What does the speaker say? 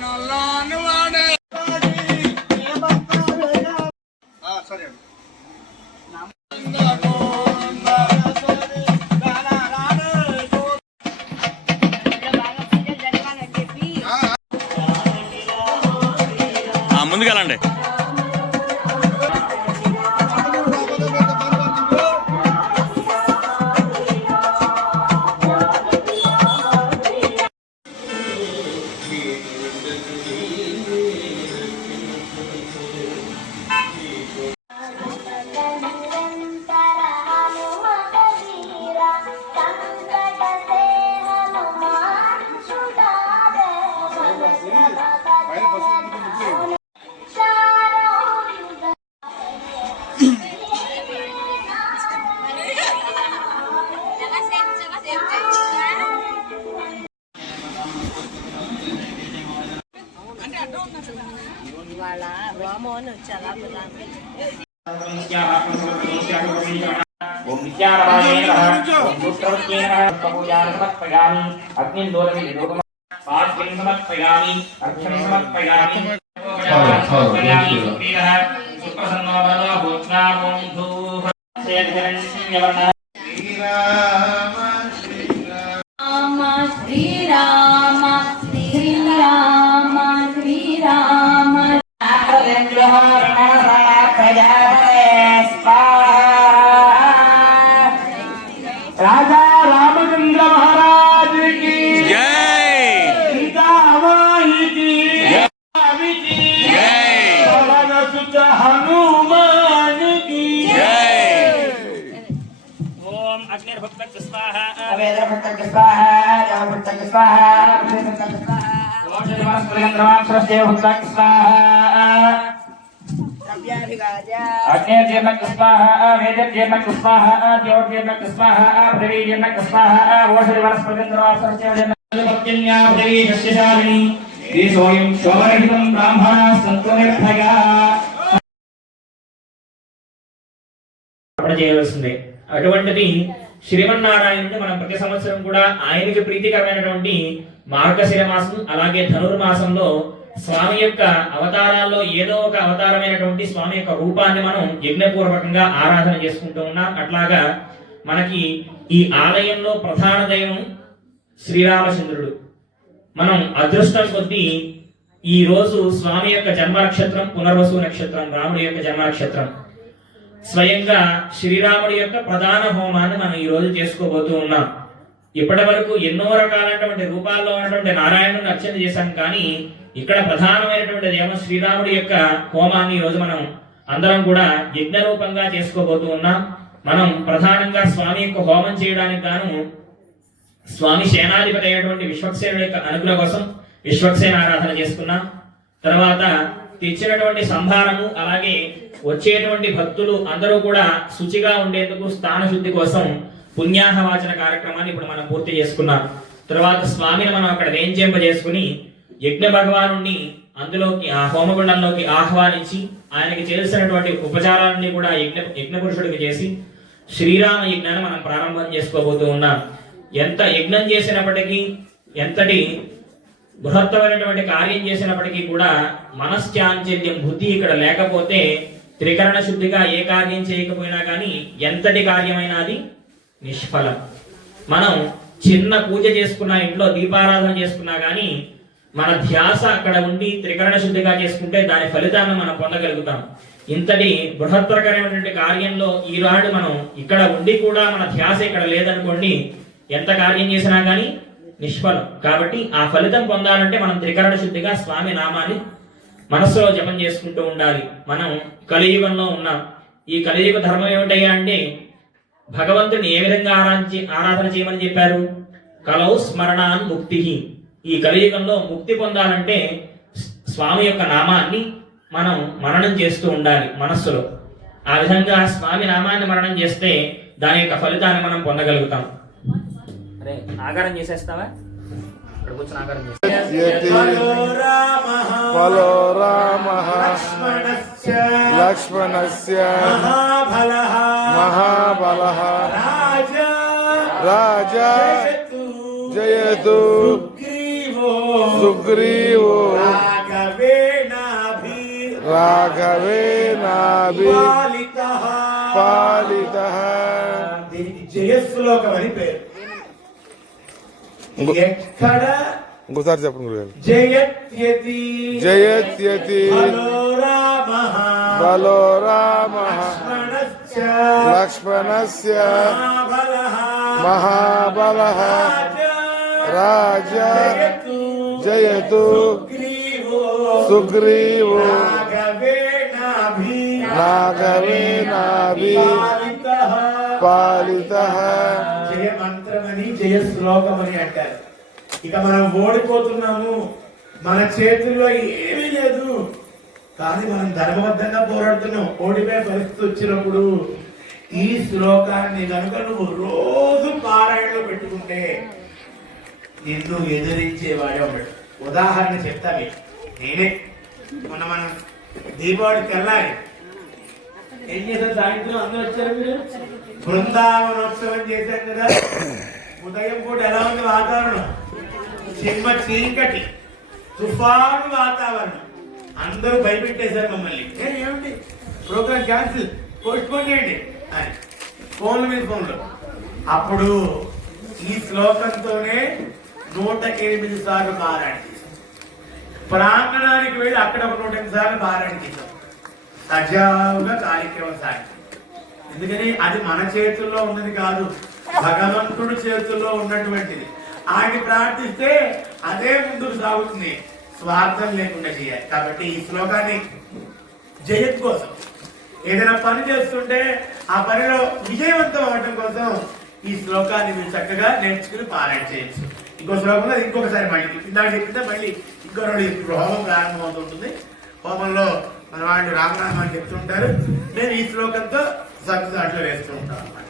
నల్లాను వాడే. రోమోని వచ్చారా ఓం విద్యారవాణేన నమః ఓం సూత్రవత్యేన నమః పూజాం సమర్పయామి అగ్నిం దోరమి నిరోగమ పాద్యం సమర్పయామి అర్ఘ్యం సమర్పయామి సమర్పయామి సుప్రీరః సుప్రసన్నో వరదో భూత్నామోం ధూః సేధరణ్యవర్ణ రామ స్వాహ వేదభక్త స్వాహ దేవభక్త స్వాహ స్వాహ ఓం స్వాహ అగ్నిర్జీర్ణక స్వాహ. స్వాహ స్వాహ ఓషధి దేశోయం శోభరహితం బ్రాహ్మణ చేయవలసిందే అటువంటిది శ్రీమన్నారాయణుడిని మనం ప్రతి సంవత్సరం కూడా ఆయనకి ప్రీతికరమైనటువంటి మార్గశిర మాసం అలాగే ధనుర్మాసంలో స్వామి యొక్క అవతారాల్లో ఏదో ఒక అవతారమైనటువంటి స్వామి యొక్క రూపాన్ని మనం యజ్ఞపూర్వకంగా ఆరాధన చేసుకుంటూ ఉన్నాం. అట్లాగా మనకి ఈ ఆలయంలో ప్రధాన దైవం శ్రీరామచంద్రుడు. మనం అదృష్టం కొద్దీ ఈ రోజు స్వామి యొక్క జన్మ నక్షత్రం పునర్వసు నక్షత్రం రాముడి యొక్క జన్మ నక్షత్రం స్వయంగా శ్రీరాముడి యొక్క ప్రధాన హోమాన్ని మనం ఈ రోజు చేసుకోబోతూ ఉన్నాం. ఇప్పటి వరకు ఎన్నో రకాలైనటువంటి రూపాల్లో ఉన్నటువంటి నారాయణుని అర్చన చేశాం కానీ ఇక్కడ ప్రధానమైనటువంటి దేవ శ్రీరాముడి యొక్క హోమాన్ని ఈ రోజు మనం అందరం కూడా యజ్ఞ రూపంగా చేసుకోబోతూ ఉన్నాం. మనం ప్రధానంగా స్వామి యొక్క హోమం చేయడానికి గాను స్వామి సేనాధిపతి అయినటువంటి విశ్వక్సేనుడి యొక్క అనుగ్రహం కోసం విశ్వక్సేన ఆరాధన చేసుకున్నాం. తర్వాత తెచ్చినటువంటి సంభారము అలాగే వచ్చేటువంటి భక్తులు అందరూ కూడా శుచిగా ఉండేందుకు స్థాన శుద్ధి కోసం పుణ్యాహవాచన కార్యక్రమాన్ని ఇప్పుడు మనం పూర్తి చేసుకున్నాం. తర్వాత స్వామిని మనం అక్కడ వేంచేంప చేసుకుని యజ్ఞ భగవాను అందులోకి ఆ హోమగుండంలోకి ఆహ్వానించి ఆయనకి చేసినటువంటి ఉపచారాన్ని కూడా యజ్ఞ యజ్ఞ పురుషుడికి చేసి శ్రీరామ యజ్ఞాన్ని మనం ప్రారంభం చేసుకోబోతూ ఉన్నాం. ఎంత యజ్ఞం చేసినప్పటికీ ఎంతటి బృహత్తమైనటువంటి కార్యం చేసినప్పటికీ కూడా మనశ్చాంచల్యం బుద్ధి ఇక్కడ లేకపోతే త్రికరణ శుద్ధిగా ఏ కార్యం చేయకపోయినా కానీ ఎంతటి కార్యమైనా అది నిష్ఫలం. మనం చిన్న పూజ చేసుకున్న ఇంట్లో దీపారాధన చేసుకున్నా కానీ మన ధ్యాస అక్కడ ఉండి త్రికరణ శుద్ధిగా చేసుకుంటే దాని ఫలితాన్ని మనం పొందగలుగుతాం. ఇంతటి బృహత్తరకరమైనటువంటి కార్యంలో ఈనాడు మనం ఇక్కడ ఉండి కూడా మన ధ్యాస ఇక్కడ లేదనుకోండి ఎంత కార్యం చేసినా కానీ నిష్ఫలం. కాబట్టి ఆ ఫలితం పొందాలంటే మనం త్రికరణ శుద్ధిగా స్వామి నామాన్ని మనస్సులో జపం చేసుకుంటూ ఉండాలి. మనం కలియుగంలో ఉన్నాం ఈ కలియుగ ధర్మం ఏమిటయ్యా అంటే భగవంతుని ఏ విధంగా ఆరాధించి ఆరాధన చేయమని చెప్పారు? కలౌ స్మరణాన్ ముక్తి ఈ కలియుగంలో ముక్తి పొందాలంటే స్వామి యొక్క నామాన్ని మనం మరణం చేస్తూ ఉండాలి మనస్సులో. ఆ విధంగా స్వామి నామాన్ని మరణం చేస్తే దాని యొక్క ఫలితాన్ని మనం పొందగలుగుతాం. అరే ఆగారం చేసేస్తావా? कुछ बलो राम लक्ष्मण से महाबल महाबल राजा जय तू सुग्रीव राघवे नाभी पालिता। पालिता जय श्लोक हरि ఎక్కడ ఇంకోసారి చెప్పండి గురుగారు జయత్యతి జయత్యతి బలో రామః బలో రామ లక్ష్మణశ్చ లక్ష్మణస్య మహాబలః మహాబలః రాజా జయతు జయతు సుగ్రీవో సుగ్రీవో రాఘవేణాభి నాగవేనాభి పాలితః పాలిత జయ మంత్రమని జయ శ్లోకమని అంటారు ఇక మనం ఓడిపోతున్నాము. మన చేతుల్లో ఏమీ లేదు. కానీ మనం ధర్మబద్ధంగా పోరాడుతున్నాం. ఓడిపోయే పరిస్థితి వచ్చినప్పుడు ఈ శ్లోకాన్ని కనుక నువ్వు రోజు పారాయణలో పెట్టుకుంటే నిన్ను ఎదిరించేవాడే ఉన్నాడు ఉదాహరణ చెప్తా మీకు. నేనే. మొన్న మనం దీపావళి తెల్లాలి ఏం చేశారు? సాయంత్రం అందరూ వచ్చారు మీరు? బృందావనోత్సవం చేశారు కదా. ఉదయం పూట ఎలా ఉంది వాతావరణం? చిమ్మ చీకటి తుఫాను వాతావరణం. అందరూ భయపెట్టేశారు మమ్మల్ని. ఏ, ఏమిటి ప్రోగ్రామ్ క్యాన్సిల్ పోస్ట్పోన్ చేయండి. అని. ఫోన్ల మీద ఫోన్లు అప్పుడు ఈ శ్లోకంతోనే నూట ఎనిమిది సార్లు పారాయణ ప్రాంగణానికి వెళ్ళి అక్కడ ఒక నూట ఎనిమిది సార్లు పారాయణ చేశాం. సజావుగా కార్యక్రమం సాగింది ఎందుకని? అది మన చేతుల్లో ఉన్నది కాదు. భగవంతుడి చేతుల్లో ఉన్నటువంటిది. ఆయన ప్రార్థిస్తే అదే ముందుకు సాగుతుంది. స్వార్థం లేకుండా చేయాలి. కాబట్టి ఈ శ్లోకాన్ని జయత్ కోసం ఏదైనా పని చేస్తుంటే ఆ పనిలో విజయవంతం అవడం కోసం ఈ శ్లోకాన్ని మీరు చక్కగా నేర్చుకుని పారాయణ చేయొచ్చు. ఇంకో శ్లోకంలో ఇంకొకసారి మళ్ళీ ఇందాక చెప్తే మళ్ళీ ఇంకో రెండు హోమం ప్రారంభమవుతుంటుంది. హోమంలో మన వాళ్ళు రామనామాన్ని చెప్తుంటారు. నేను ఈ శ్లోకంతో సగ్గు దాంట్లో వేస్తూ ఉంటాను అన్నమాట.